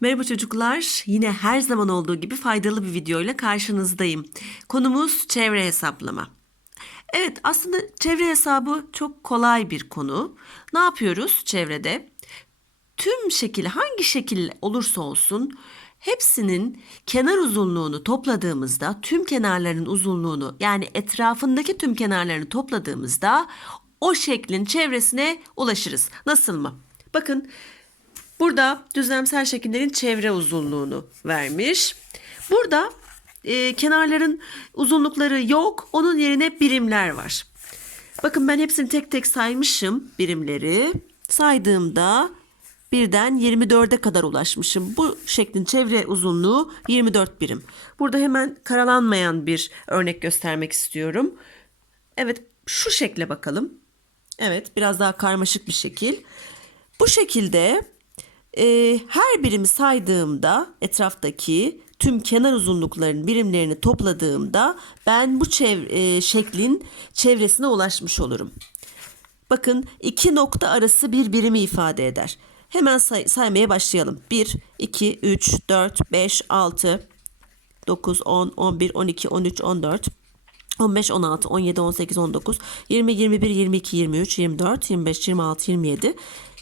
Merhaba çocuklar. Yine her zaman olduğu gibi faydalı bir videoyla karşınızdayım. Konumuz çevre hesaplama. Evet, aslında çevre hesabı çok kolay bir konu. Ne yapıyoruz çevrede? Tüm şekil hangi şekil olursa olsun hepsinin kenar uzunluğunu topladığımızda tüm kenarların uzunluğunu yani etrafındaki tüm kenarlarını topladığımızda o şeklin çevresine ulaşırız. Nasıl mı? Bakın Burada düzlemsel şekillerin çevre uzunluğunu vermiş. Burada e, kenarların uzunlukları yok. Onun yerine birimler var. Bakın ben hepsini tek tek saymışım birimleri. Saydığımda birden 24'e kadar ulaşmışım. Bu şeklin çevre uzunluğu 24 birim. Burada hemen karalanmayan bir örnek göstermek istiyorum. Evet şu şekle bakalım. Evet biraz daha karmaşık bir şekil. Bu şekilde e, her birimi saydığımda etraftaki tüm kenar uzunluklarının birimlerini topladığımda ben bu çev- e, şeklin çevresine ulaşmış olurum. Bakın iki nokta arası bir birimi ifade eder. Hemen say- saymaya başlayalım. 1, 2, 3, 4, 5, 6, 9, 10, 11, 12, 13, 14, 15, 16, 17, 18, 19, 20, 21, 22, 23, 24, 25, 26, 27,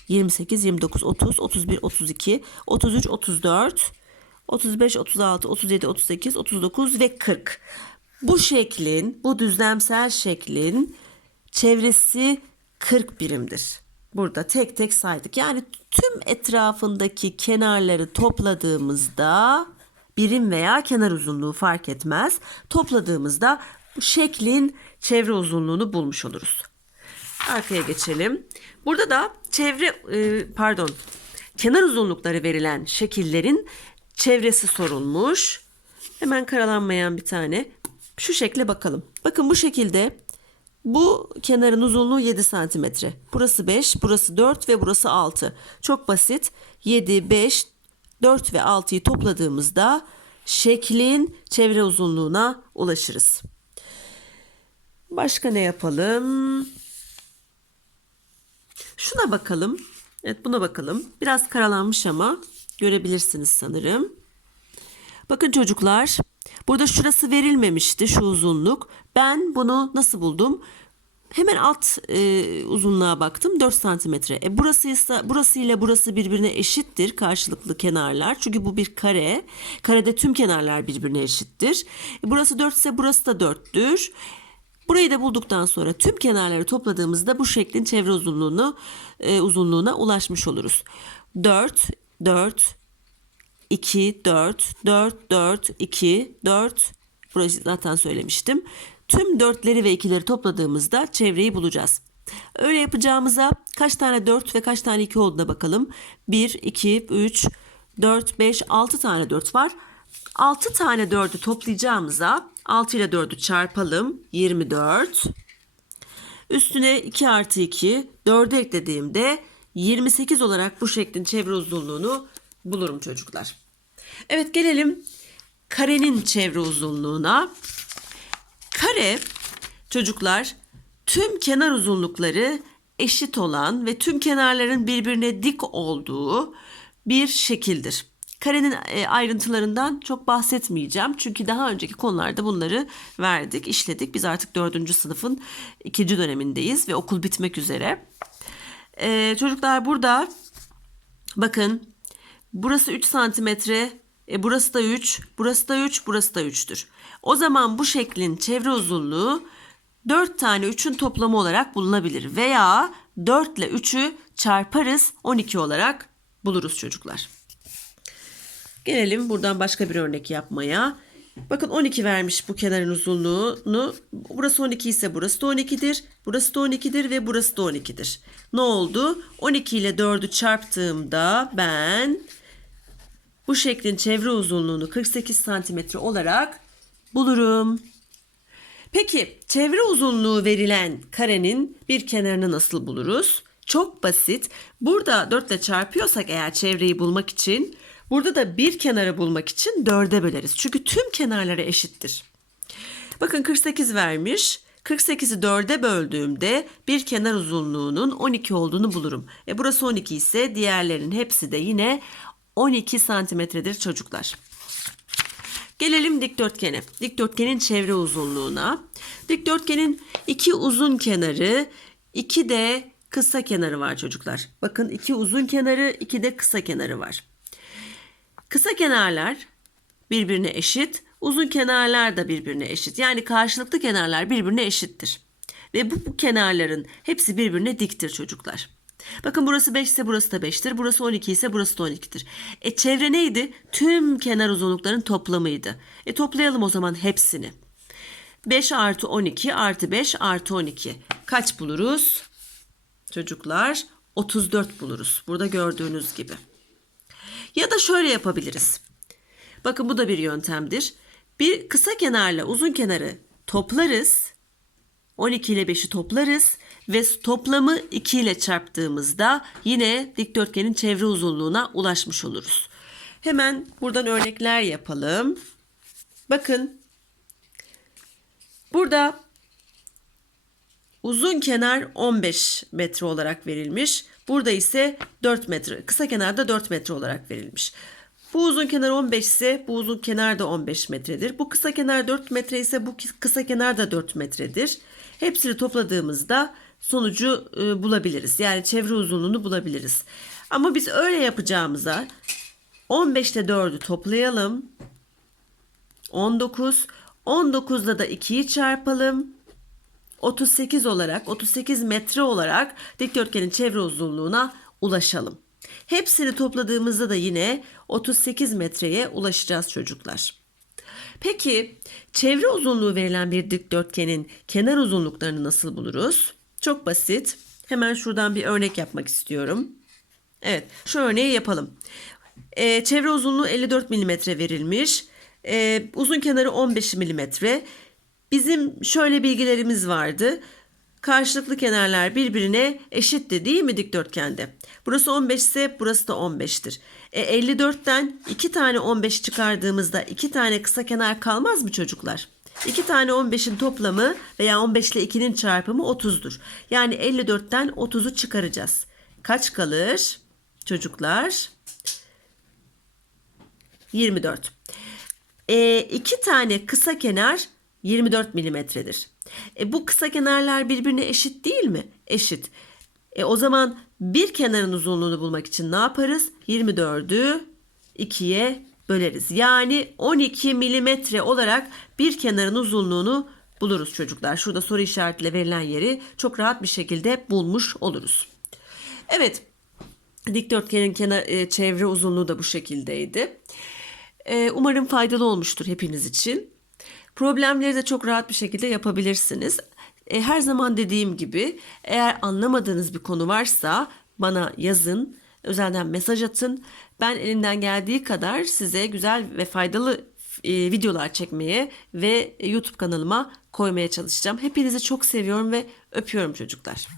28, 29, 30, 31, 32, 33, 34, 35, 36, 37, 38, 39 ve 40. Bu şeklin, bu düzlemsel şeklin çevresi 40 birimdir. Burada tek tek saydık. Yani tüm etrafındaki kenarları topladığımızda birim veya kenar uzunluğu fark etmez. Topladığımızda bu şeklin çevre uzunluğunu bulmuş oluruz. Arkaya geçelim. Burada da çevre e, pardon kenar uzunlukları verilen şekillerin çevresi sorulmuş. Hemen karalanmayan bir tane. Şu şekle bakalım. Bakın bu şekilde bu kenarın uzunluğu 7 santimetre. Burası 5, burası 4 ve burası 6. Çok basit. 7, 5, 4 ve 6'yı topladığımızda şeklin çevre uzunluğuna ulaşırız. Başka ne yapalım? Şuna bakalım. Evet buna bakalım. Biraz karalanmış ama görebilirsiniz sanırım. Bakın çocuklar. Burada şurası verilmemişti şu uzunluk. Ben bunu nasıl buldum? Hemen alt e, uzunluğa baktım 4 santimetre. E burası ise burası ile burası birbirine eşittir karşılıklı kenarlar. Çünkü bu bir kare. Karede tüm kenarlar birbirine eşittir. E burası 4 ise burası da 4'tür. Burayı da bulduktan sonra tüm kenarları topladığımızda bu şeklin çevre uzunluğunu e, uzunluğuna ulaşmış oluruz. 4 4 2 4 4 4 2 4 burayı zaten söylemiştim. Tüm dörtleri ve ikileri topladığımızda çevreyi bulacağız. Öyle yapacağımıza kaç tane 4 ve kaç tane 2 olduğuna bakalım. 1, 2, 3, 4, 5, 6 tane 4 var. 6 tane 4'ü toplayacağımıza 6 ile 4'ü çarpalım. 24. Üstüne 2 artı 2 4'ü eklediğimde 28 olarak bu şeklin çevre uzunluğunu bulurum çocuklar. Evet gelelim karenin çevre uzunluğuna. Kare çocuklar tüm kenar uzunlukları eşit olan ve tüm kenarların birbirine dik olduğu bir şekildir. Karenin e, ayrıntılarından çok bahsetmeyeceğim. Çünkü daha önceki konularda bunları verdik, işledik. Biz artık dördüncü sınıfın ikinci dönemindeyiz ve okul bitmek üzere. Ee, çocuklar burada bakın burası 3 santimetre, e, burası da 3, burası da 3, burası da 3'tür. O zaman bu şeklin çevre uzunluğu 4 tane 3'ün toplamı olarak bulunabilir. Veya 4 ile 3'ü çarparız 12 olarak buluruz çocuklar. Gelelim buradan başka bir örnek yapmaya. Bakın 12 vermiş bu kenarın uzunluğunu. Burası 12 ise burası da 12'dir. Burası da 12'dir ve burası da 12'dir. Ne oldu? 12 ile 4'ü çarptığımda ben bu şeklin çevre uzunluğunu 48 santimetre olarak bulurum. Peki çevre uzunluğu verilen karenin bir kenarını nasıl buluruz? Çok basit. Burada 4 ile çarpıyorsak eğer çevreyi bulmak için burada da bir kenarı bulmak için 4'e böleriz. Çünkü tüm kenarları eşittir. Bakın 48 vermiş. 48'i 4'e böldüğümde bir kenar uzunluğunun 12 olduğunu bulurum. E burası 12 ise diğerlerin hepsi de yine 12 santimetredir çocuklar. Gelelim dikdörtgene. Dikdörtgenin çevre uzunluğuna. Dikdörtgenin iki uzun kenarı, iki de kısa kenarı var çocuklar. Bakın iki uzun kenarı, iki de kısa kenarı var. Kısa kenarlar birbirine eşit, uzun kenarlar da birbirine eşit. Yani karşılıklı kenarlar birbirine eşittir. Ve bu, bu kenarların hepsi birbirine diktir çocuklar. Bakın burası 5 ise burası da 5'tir. Burası 12 ise burası da 12'dir. E çevre neydi? Tüm kenar uzunlukların toplamıydı. E toplayalım o zaman hepsini. 5 artı 12 artı 5 artı 12. Kaç buluruz? Çocuklar 34 buluruz. Burada gördüğünüz gibi. Ya da şöyle yapabiliriz. Bakın bu da bir yöntemdir. Bir kısa kenarla uzun kenarı toplarız. 12 ile 5'i toplarız ve toplamı 2 ile çarptığımızda yine dikdörtgenin çevre uzunluğuna ulaşmış oluruz. Hemen buradan örnekler yapalım. Bakın. Burada uzun kenar 15 metre olarak verilmiş. Burada ise 4 metre. Kısa kenarda 4 metre olarak verilmiş. Bu uzun kenar 15 ise bu uzun kenar da 15 metredir. Bu kısa kenar 4 metre ise bu kısa kenar da 4 metredir. Hepsini topladığımızda sonucu e, bulabiliriz. Yani çevre uzunluğunu bulabiliriz. Ama biz öyle yapacağımıza 15 ile 4'ü toplayalım. 19. 19'da da 2'yi çarpalım. 38 olarak 38 metre olarak dikdörtgenin çevre uzunluğuna ulaşalım. Hepsini topladığımızda da yine 38 metreye ulaşacağız çocuklar. Peki çevre uzunluğu verilen bir dikdörtgenin kenar uzunluklarını nasıl buluruz? Çok basit. Hemen şuradan bir örnek yapmak istiyorum. Evet şu örneği yapalım. Ee, çevre uzunluğu 54 mm verilmiş. Ee, uzun kenarı 15 mm. Bizim şöyle bilgilerimiz vardı. Karşılıklı kenarlar birbirine eşitti değil mi dikdörtgende? Burası 15 ise burası da 15'tir. E 54'ten 2 tane 15 çıkardığımızda 2 tane kısa kenar kalmaz mı çocuklar? 2 tane 15'in toplamı veya 15 ile 2'nin çarpımı 30'dur. Yani 54'ten 30'u çıkaracağız. Kaç kalır çocuklar? 24. E, iki tane kısa kenar 24 milimetredir. E, bu kısa kenarlar birbirine eşit değil mi? Eşit. E, o zaman bir kenarın uzunluğunu bulmak için ne yaparız? 24'ü 2'ye böleriz. Yani 12 milimetre olarak bir kenarın uzunluğunu buluruz çocuklar. Şurada soru işaretiyle verilen yeri çok rahat bir şekilde bulmuş oluruz. Evet, dikdörtgenin kenar, e, çevre uzunluğu da bu şekildeydi. E, umarım faydalı olmuştur hepiniz için. Problemleri de çok rahat bir şekilde yapabilirsiniz. E, her zaman dediğim gibi eğer anlamadığınız bir konu varsa bana yazın, özelden mesaj atın. Ben elimden geldiği kadar size güzel ve faydalı e, videolar çekmeye ve YouTube kanalıma koymaya çalışacağım. Hepinizi çok seviyorum ve öpüyorum çocuklar.